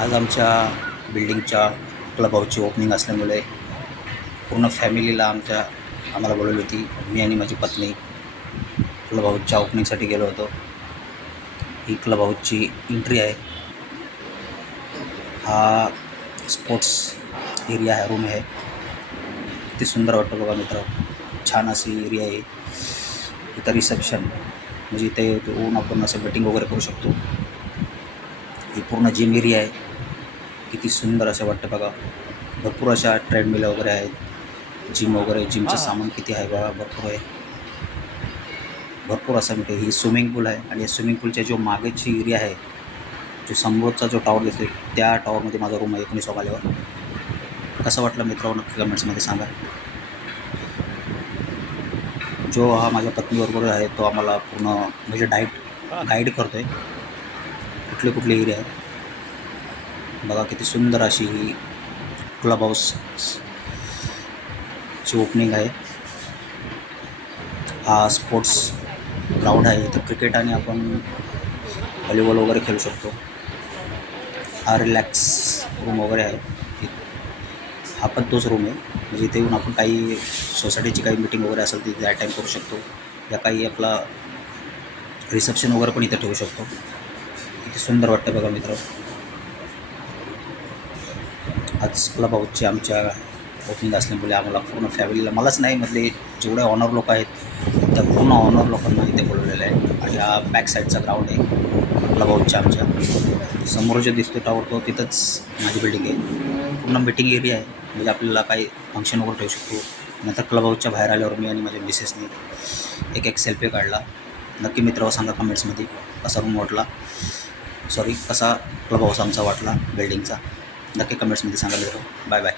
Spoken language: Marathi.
आज आमच्या बिल्डिंगच्या क्लब हाऊसची ओपनिंग असल्यामुळे पूर्ण फॅमिलीला आम्हाला बोलवली होती. मी आणि माझी पत्नी क्लब हाऊसच्या ओपनिंगसाठी गेलो होतो. ही क्लब हाऊसची एंट्री आहे. हा स्पोर्ट्स एरिया आहे, रूम आहे. किती सुंदर वाटतं बघा मित्र. छान अशी एरिया आहे. इथं रिसेप्शन म्हणजे इथे येऊन आपण असं मीटिंग वगैरे करू शकतो. ही पूर्ण जिम एरिया आहे. किती सुंदर असं वाटतं बघा. भरपूर अशा ट्रेडमिल वगैरे आहेत. जिम वगैरे, जिमचं सामान किती आहे बघा, भरपूर आहे. भरपूर असं मिळते. ही स्विमिंग पूल आहे आणि या स्विमिंग पूलच्या जो मागेची एरिया आहे, जो समोरचा जो टॉवर दिसतो त्या टॉवरमध्ये माझा रूम आहे 19 मजल्यावर. कसं वाटलं मित्रांनो, नक्की कमेंट्समध्ये सांगा. जो हा माझ्या पत्नीबरोबर आहे तो आम्हाला पूर्ण म्हणजे गाईड करतो आहे, कुठले एरिया आहे बघा. किती सुंदर अशी ही क्लब हाऊसची ओपनिंग आहे. हा स्पोर्ट्स ग्राउंड आहे. इथं क्रिकेट आणि आपण व्हॉलीबॉल वगैरे खेळू शकतो. हा रिलॅक्स रूम वगैरे आहे. हा पण तोच रूम आहे. म्हणजे इथे येऊन आपण काही सोसायटीची काही मीटिंग वगैरे असेल तिथे अटेंड करू शकतो, या काही आपला रिसेप्शन वगैरे पण इथे ठेवू शकतो. किती सुंदर वाटतं बघा मित्र. आज क्लब हाऊसची आमच्या ओपनिंग असल्यामुळे आम्हाला पूर्ण फॅमिलीला, मलाच नाही मधले जेवढे ऑनर लोक आहेत त्या पूर्ण ऑनर लोकांना इथे बोलवलेलं आहे. आणि हा बॅक साईडचा ग्राउंड आहे क्लब हाऊसच्या. आमच्या समोर जो दिसतो टॉवर तो तिथंच माझी बिल्डिंग आहे. पूर्ण मीटिंग एरिया आहे. म्हणजे आपल्याला काही फंक्शन वगैरे ठेवू शकतो. नंतर क्लब हाऊसच्या बाहेर आल्यावर मी आणि माझ्या मिसेसने एक सेल्फी काढला. नक्की मित्रांनो सांगा कमेंट्समध्ये कसा रूम वाटला, कसा क्लब हाऊस आमचा वाटला बिल्डिंगचा. नक्की कमेंट्समध्ये सांगा मित्र. Bye bye.